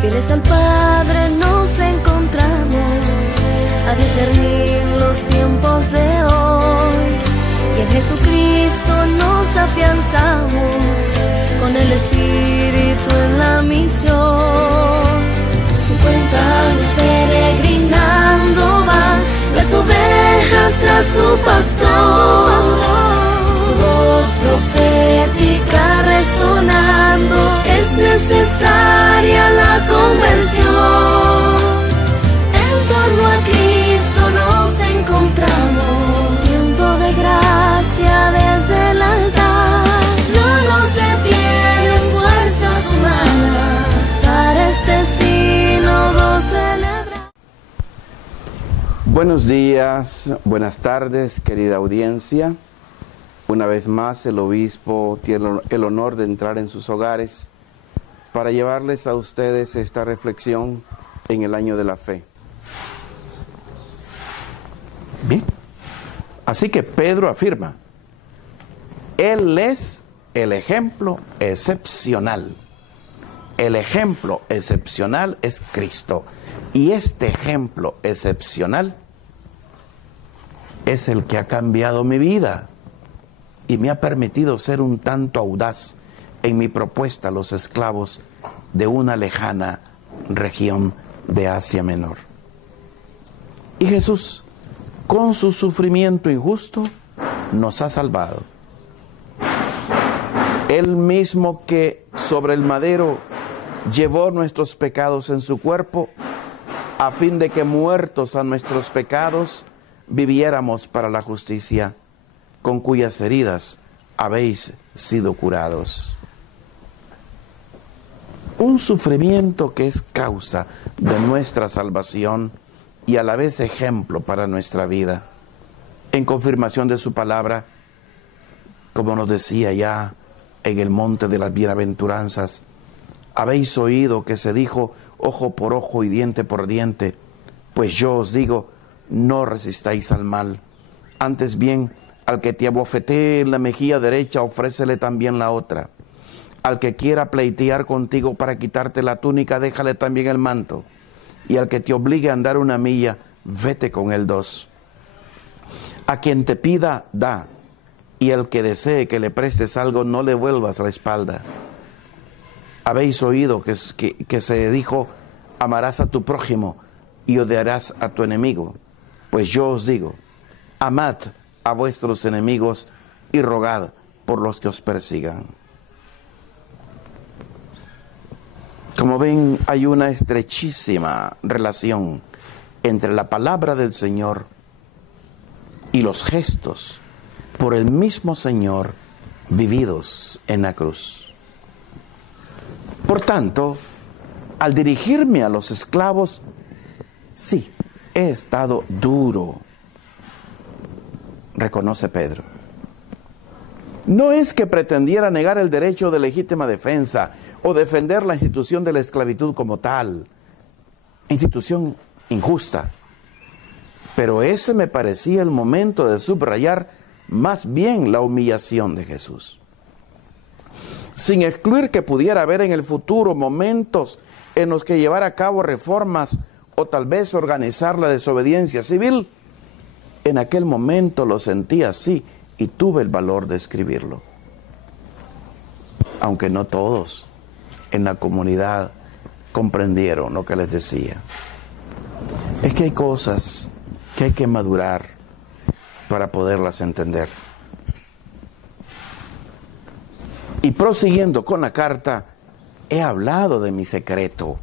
Fieles al Padre nos encontramos a discernir los tiempos de hoy, y en Jesucristo nos afianzamos con el Espíritu en la misión. 50 años peregrinando van las ovejas tras su pastor, su voz profética resonando, es necesaria la conversión. En torno a Cristo nos encontramos, tiempo de gracia desde el altar. No nos detienen fuerzas humanas para este sínodo celebrar. Buenos días, buenas tardes, querida audiencia. Una vez más el obispo tiene el honor de entrar en sus hogares para llevarles a ustedes esta reflexión en el año de la fe. Bien, así que Pedro afirma, Él es el ejemplo excepcional. El ejemplo excepcional es Cristo. Y este ejemplo excepcional es el que ha cambiado mi vida y me ha permitido ser un tanto audaz en mi propuesta a los esclavos de una lejana región de Asia Menor. Y Jesús, con su sufrimiento injusto, nos ha salvado. Él mismo que sobre el madero llevó nuestros pecados en su cuerpo, a fin de que muertos a nuestros pecados, viviéramos para la justicia, con cuyas heridas habéis sido curados. Un sufrimiento que es causa de nuestra salvación y a la vez ejemplo para nuestra vida. En confirmación de su palabra, como nos decía ya en el monte de las bienaventuranzas, habéis oído que se dijo ojo por ojo y diente por diente, pues yo os digo, no resistáis al mal, antes bien, al que te abofetee en la mejilla derecha, ofrécele también la otra. Al que quiera pleitear contigo para quitarte la túnica, déjale también el manto. Y al que te obligue a andar 1 milla, vete con él 2. A quien te pida, da. Y al que desee que le prestes algo, no le vuelvas la espalda. Habéis oído que se dijo, amarás a tu prójimo y odiarás a tu enemigo. Pues yo os digo, amad a vuestros enemigos y rogad por los que os persigan. Como ven, hay una estrechísima relación entre la palabra del Señor y los gestos por el mismo Señor vividos en la cruz. Por tanto, al dirigirme a los esclavos, sí, he estado duro, reconoce Pedro. No es que pretendiera negar el derecho de legítima defensa o defender la institución de la esclavitud como tal, institución injusta, pero ese me parecía el momento de subrayar más bien la humillación de Jesús. Sin excluir que pudiera haber en el futuro momentos en los que llevar a cabo reformas o tal vez organizar la desobediencia civil, en aquel momento lo sentí así y tuve el valor de escribirlo. Aunque no todos en la comunidad comprendieron lo que les decía. Es que hay cosas que hay que madurar para poderlas entender. Y prosiguiendo con la carta, he hablado de mi secreto,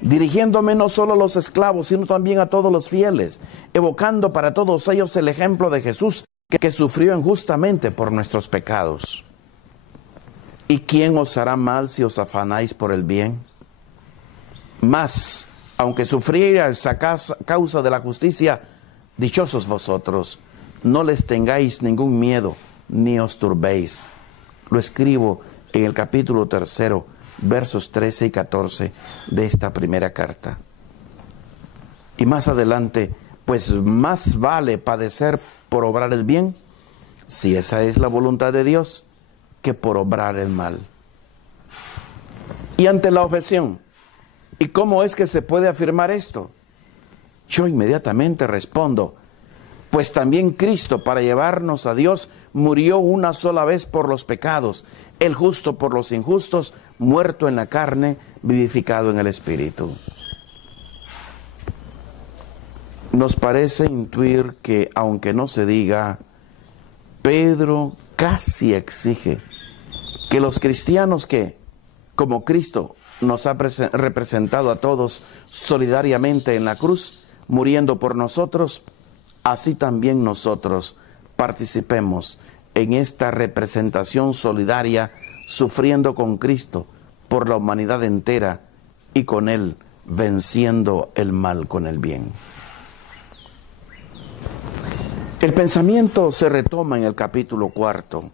dirigiéndome no solo a los esclavos, sino también a todos los fieles, evocando para todos ellos el ejemplo de Jesús, que sufrió injustamente por nuestros pecados. ¿Y quién os hará mal si os afanáis por el bien? Mas, aunque sufrierais a causa de la justicia, dichosos vosotros, no les tengáis ningún miedo, ni os turbéis. Lo escribo en el capítulo 3, versos 13 y 14 de esta primera carta. Y más adelante, pues más vale padecer por obrar el bien, si esa es la voluntad de Dios, que por obrar el mal. Y ante la objeción, ¿y cómo es que se puede afirmar esto? Yo inmediatamente respondo, pues también Cristo, para llevarnos a Dios, murió una sola vez por los pecados, el justo por los injustos, muerto en la carne, vivificado en el Espíritu. Nos parece intuir que, aunque no se diga, Pedro casi exige que los cristianos que, como Cristo nos ha representado a todos solidariamente en la cruz, muriendo por nosotros, así también nosotros participemos en esta representación solidaria, sufriendo con Cristo por la humanidad entera y con Él venciendo el mal con el bien. El pensamiento se retoma en el capítulo 4.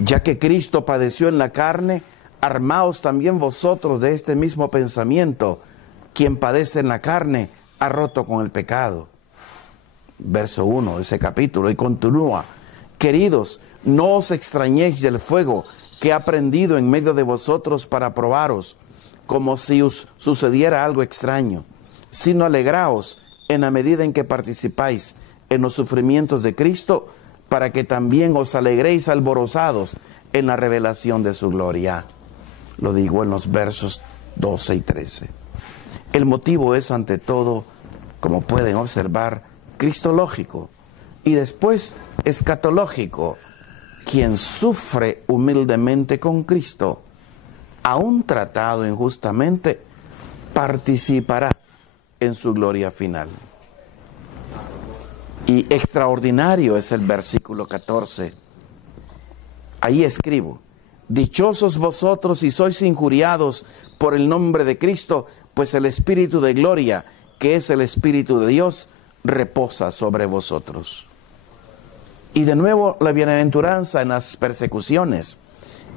Ya que Cristo padeció en la carne, armaos también vosotros de este mismo pensamiento. Quien padece en la carne ha roto con el pecado. Verso 1 de ese capítulo, y continúa: queridos, no os extrañéis del fuego que ha prendido en medio de vosotros para probaros, como si os sucediera algo extraño, sino alegraos en la medida en que participáis en los sufrimientos de Cristo, para que también os alegréis alborozados en la revelación de su gloria. Lo digo en los versos 12 y 13. El motivo es, ante todo, como pueden observar, cristológico y después escatológico. Quien sufre humildemente con Cristo, aun tratado injustamente, participará en su gloria final. Y extraordinario es el versículo 14. Ahí escribo: dichosos vosotros si sois injuriados por el nombre de Cristo, pues el Espíritu de gloria, que es el Espíritu de Dios, reposa sobre vosotros. Y de nuevo la bienaventuranza en las persecuciones.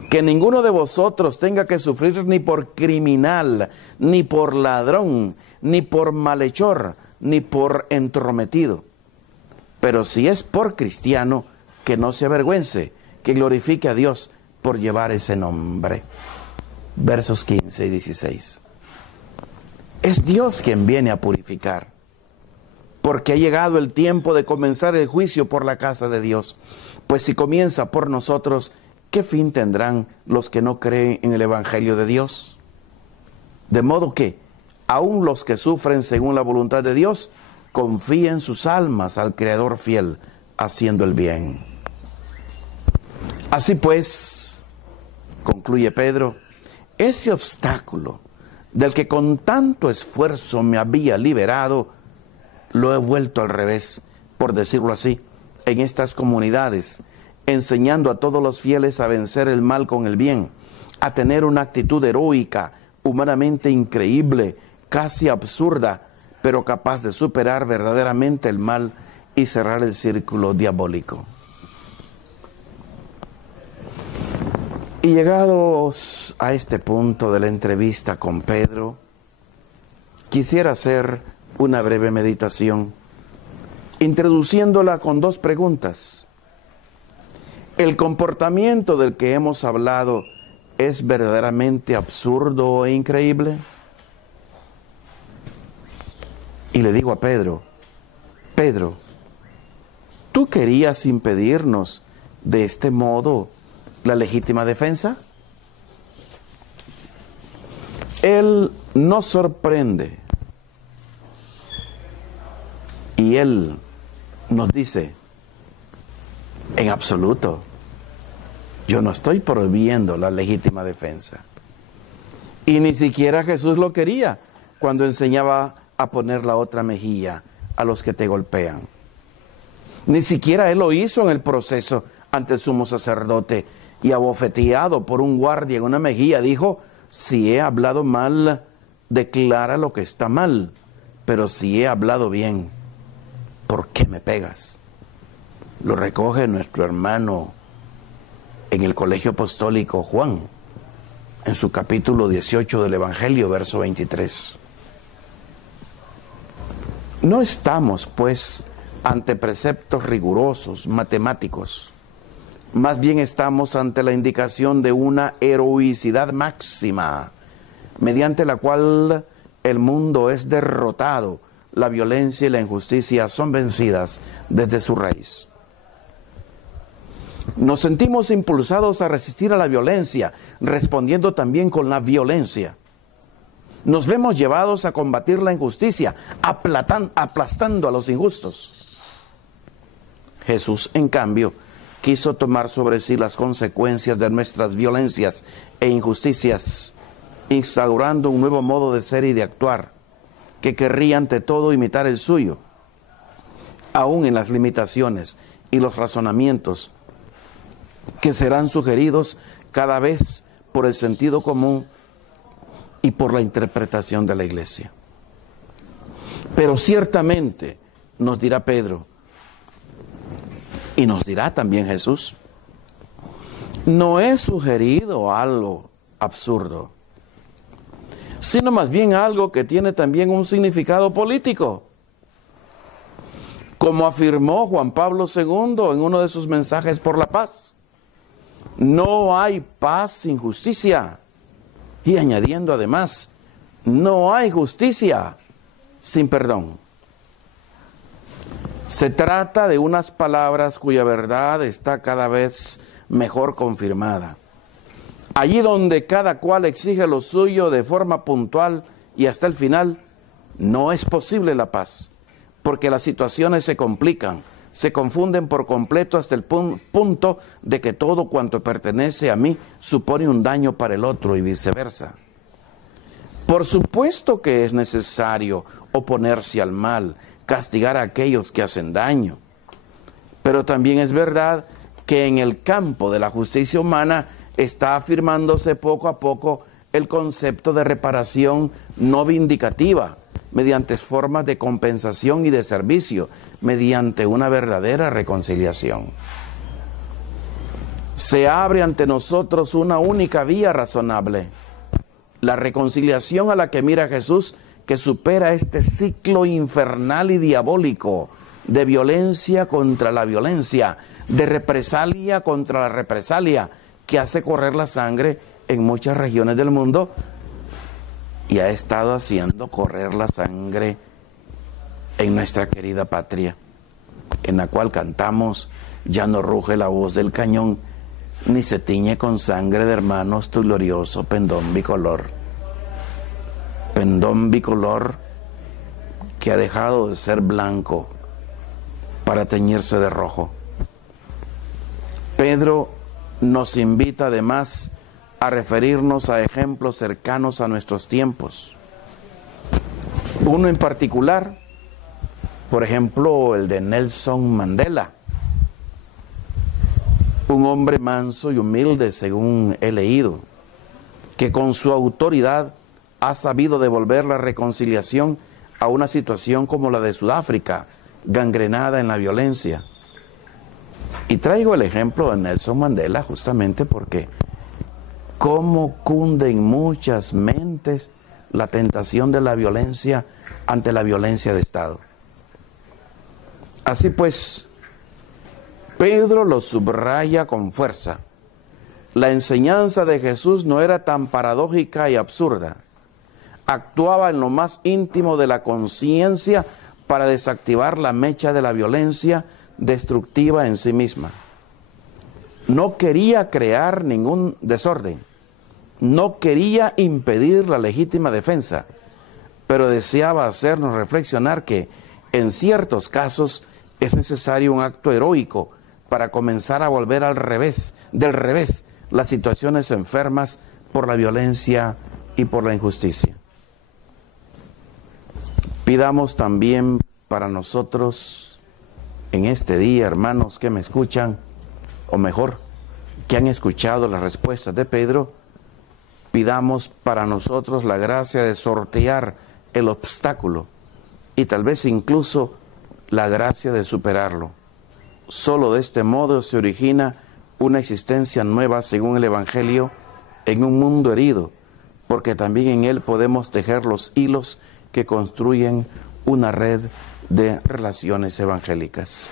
Que ninguno de vosotros tenga que sufrir ni por criminal, ni por ladrón, ni por malhechor, ni por entrometido. Pero si es por cristiano, que no se avergüence, que glorifique a Dios por llevar ese nombre. Versos 15 y 16. Es Dios quien viene a purificar, porque ha llegado el tiempo de comenzar el juicio por la casa de Dios. Pues si comienza por nosotros, ¿qué fin tendrán los que no creen en el Evangelio de Dios? De modo que, aun los que sufren según la voluntad de Dios, confíen sus almas al Creador fiel, haciendo el bien. Así pues, concluye Pedro, ese obstáculo del que con tanto esfuerzo me había liberado, lo he vuelto al revés, por decirlo así, en estas comunidades, enseñando a todos los fieles a vencer el mal con el bien, a tener una actitud heroica, humanamente increíble, casi absurda, pero capaz de superar verdaderamente el mal y cerrar el círculo diabólico. Y llegados a este punto de la entrevista con Pedro, quisiera hacer una breve meditación, introduciéndola con dos preguntas. ¿El comportamiento del que hemos hablado es verdaderamente absurdo e increíble? Y le digo a Pedro, Pedro, ¿tú querías impedirnos de este modo la legítima defensa? Él nos sorprende y Él nos dice, en absoluto, yo no estoy prohibiendo la legítima defensa. Y ni siquiera Jesús lo quería cuando enseñaba a poner la otra mejilla a los que te golpean. Ni siquiera Él lo hizo en el proceso ante el sumo sacerdote y abofeteado por un guardia en una mejilla dijo, si he hablado mal, declara lo que está mal, pero si he hablado bien, ¿por qué me pegas? Lo recoge nuestro hermano en el Colegio Apostólico Juan, en su capítulo 18 del Evangelio, verso 23. No estamos, pues, ante preceptos rigurosos, matemáticos. Más bien estamos ante la indicación de una heroicidad máxima, mediante la cual el mundo es derrotado, la violencia y la injusticia son vencidas desde su raíz. Nos sentimos impulsados a resistir a la violencia, respondiendo también con la violencia. Nos vemos llevados a combatir la injusticia, aplastando a los injustos. Jesús, en cambio, quiso tomar sobre sí las consecuencias de nuestras violencias e injusticias, instaurando un nuevo modo de ser y de actuar, que querría ante todo imitar el suyo, aún en las limitaciones y los razonamientos que serán sugeridos cada vez por el sentido común y por la interpretación de la Iglesia. Pero ciertamente, nos dirá Pedro, y nos dirá también Jesús, no he sugerido algo absurdo, sino más bien algo que tiene también un significado político. Como afirmó Juan Pablo II en uno de sus mensajes por la paz, no hay paz sin justicia. Y añadiendo además, no hay justicia sin perdón. Se trata de unas palabras cuya verdad está cada vez mejor confirmada. Allí donde cada cual exige lo suyo de forma puntual y hasta el final, no es posible la paz, porque las situaciones se complican, se confunden por completo hasta el punto de que todo cuanto pertenece a mí supone un daño para el otro y viceversa. Por supuesto que es necesario oponerse al mal, castigar a aquellos que hacen daño, pero también es verdad que en el campo de la justicia humana está afirmándose poco a poco el concepto de reparación no vindicativa, mediante formas de compensación y de servicio, mediante una verdadera reconciliación. Se abre ante nosotros una única vía razonable, la reconciliación a la que mira Jesús, que supera este ciclo infernal y diabólico de violencia contra la violencia, de represalia contra la represalia, que hace correr la sangre en muchas regiones del mundo y ha estado haciendo correr la sangre en nuestra querida patria, en la cual cantamos: ya no ruge la voz del cañón, ni se tiñe con sangre de hermanos tu glorioso pendón bicolor. Pendón bicolor que ha dejado de ser blanco para teñirse de rojo. Pedro nos invita además a referirnos a ejemplos cercanos a nuestros tiempos. Uno en particular, por ejemplo, el de Nelson Mandela, un hombre manso y humilde, según he leído, que con su autoridad ha sabido devolver la reconciliación a una situación como la de Sudáfrica, gangrenada en la violencia. Y traigo el ejemplo de Nelson Mandela justamente porque cómo cunde en muchas mentes la tentación de la violencia ante la violencia de Estado. Así pues, Pedro lo subraya con fuerza. La enseñanza de Jesús no era tan paradójica y absurda. Actuaba en lo más íntimo de la conciencia para desactivar la mecha de la violencia destructiva en sí misma. No quería crear ningún desorden, no quería impedir la legítima defensa, pero deseaba hacernos reflexionar que en ciertos casos es necesario un acto heroico para comenzar a volver del revés, las situaciones enfermas por la violencia y por la injusticia. Pidamos también para nosotros en este día, hermanos que me escuchan, o mejor, que han escuchado las respuestas de Pedro, pidamos para nosotros la gracia de sortear el obstáculo y tal vez incluso la gracia de superarlo. Solo de este modo se origina una existencia nueva según el Evangelio en un mundo herido, porque también en él podemos tejer los hilos que construyen una red de relaciones evangélicas.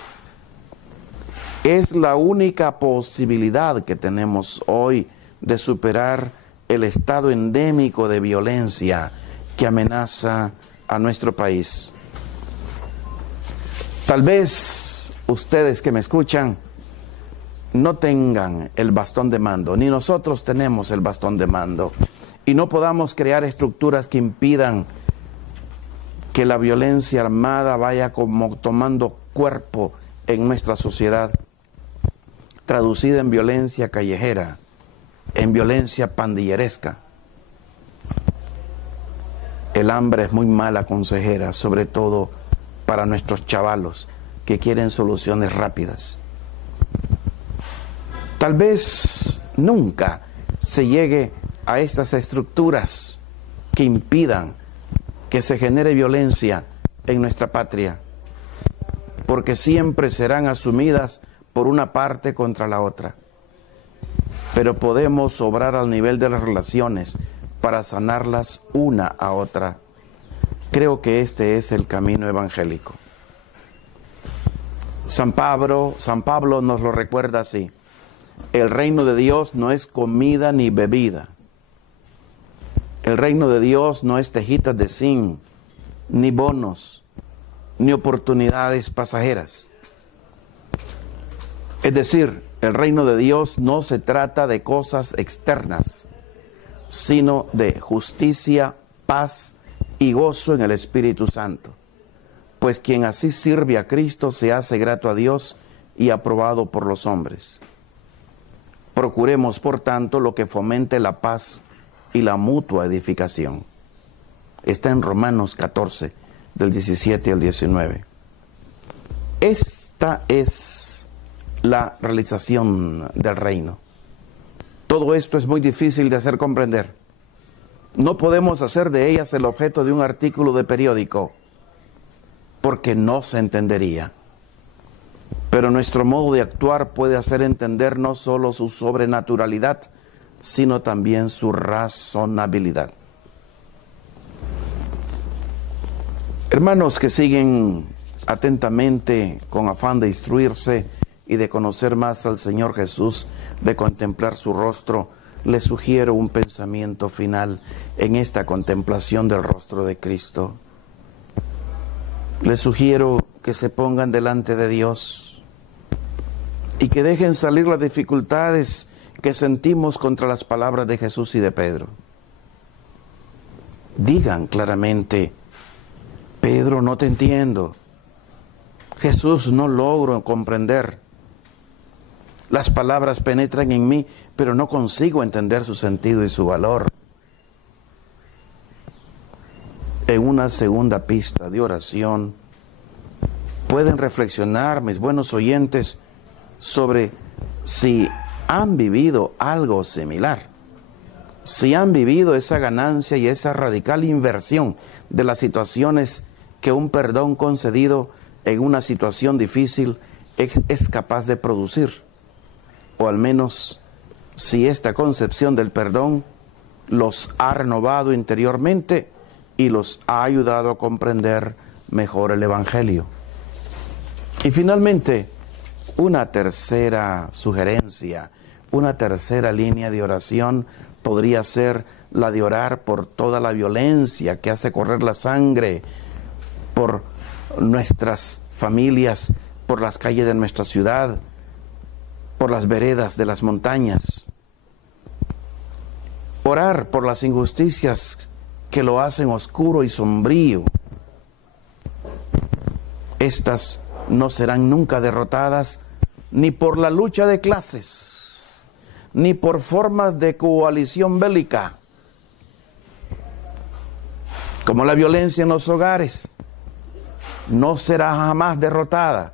Es la única posibilidad que tenemos hoy de superar el estado endémico de violencia que amenaza a nuestro país. Tal vez ustedes que me escuchan no tengan el bastón de mando, ni nosotros tenemos el bastón de mando, y no podamos crear estructuras que impidan que la violencia armada vaya como tomando cuerpo en nuestra sociedad, traducida en violencia callejera, en violencia pandilleresca. El hambre es muy mala consejera, sobre todo para nuestros chavalos que quieren soluciones rápidas. Tal vez nunca se llegue a estas estructuras que impidan que se genere violencia en nuestra patria, porque siempre serán asumidas por una parte contra la otra. Pero podemos obrar al nivel de las relaciones para sanarlas una a otra. Creo que este es el camino evangélico. San Pablo nos lo recuerda así: el reino de Dios no es comida ni bebida. El reino de Dios no es tejitas de zinc, ni bonos, ni oportunidades pasajeras. Es decir, el reino de Dios no se trata de cosas externas, sino de justicia, paz y gozo en el Espíritu Santo. Pues quien así sirve a Cristo se hace grato a Dios y aprobado por los hombres. Procuremos, por tanto, lo que fomente la paz y la mutua edificación. Está en Romanos 14, del 17 al 19. Esta es la realización del reino. Todo esto es muy difícil de hacer comprender. No podemos hacer de ellas el objeto de un artículo de periódico, porque no se entendería. Pero nuestro modo de actuar puede hacer entender no solo su sobrenaturalidad, sino también su razonabilidad. Hermanos que siguen atentamente con afán de instruirse y de conocer más al Señor Jesús, de contemplar su rostro, les sugiero un pensamiento final en esta contemplación del rostro de Cristo. Les sugiero que se pongan delante de Dios y que dejen salir las dificultades que sentimos contra las palabras de Jesús y de Pedro. Digan claramente: Pedro, no te entiendo. Jesús, no logro comprender. Las palabras penetran en mí, pero no consigo entender su sentido y su valor. En una segunda pista de oración, pueden reflexionar, mis buenos oyentes, sobre si han vivido algo similar, si han vivido esa ganancia y esa radical inversión de las situaciones que un perdón concedido en una situación difícil es capaz de producir, o al menos si esta concepción del perdón los ha renovado interiormente y los ha ayudado a comprender mejor el Evangelio. Y finalmente, una tercera sugerencia, una tercera línea de oración podría ser la de orar por toda la violencia que hace correr la sangre por nuestras familias, por las calles de nuestra ciudad, por las veredas de las montañas. Orar por las injusticias que lo hacen oscuro y sombrío. Estas no serán nunca derrotadas ni por la lucha de clases, ni por formas de coalición bélica, como la violencia en los hogares. No será jamás derrotada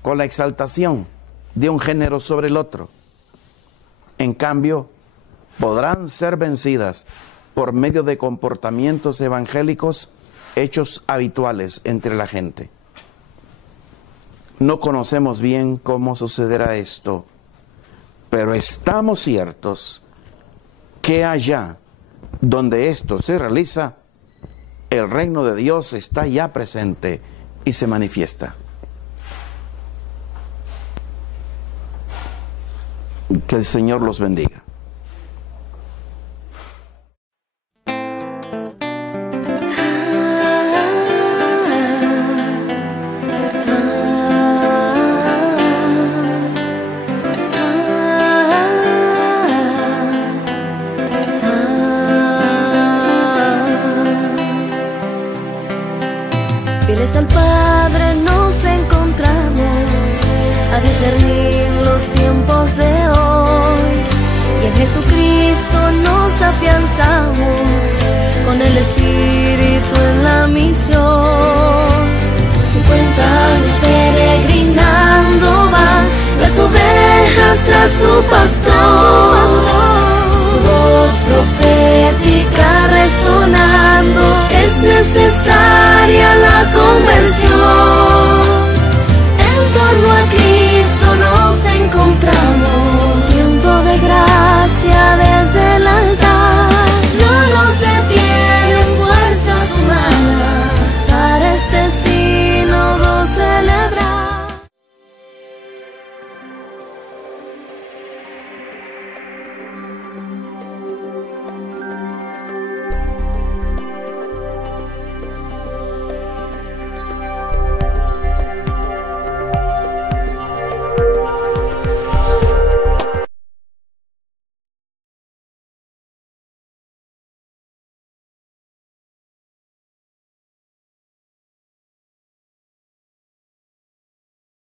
con la exaltación de un género sobre el otro. En cambio, podrán ser vencidas por medio de comportamientos evangélicos hechos habituales entre la gente. No conocemos bien cómo sucederá esto, pero estamos ciertos que allá donde esto se realiza, el reino de Dios está ya presente y se manifiesta. Que el Señor los bendiga. Fieles al Padre nos encontramos a discernir los tiempos de hoy, y en Jesucristo nos afianzamos con el Espíritu en la misión. 50 años peregrinando van las ovejas tras su pastor.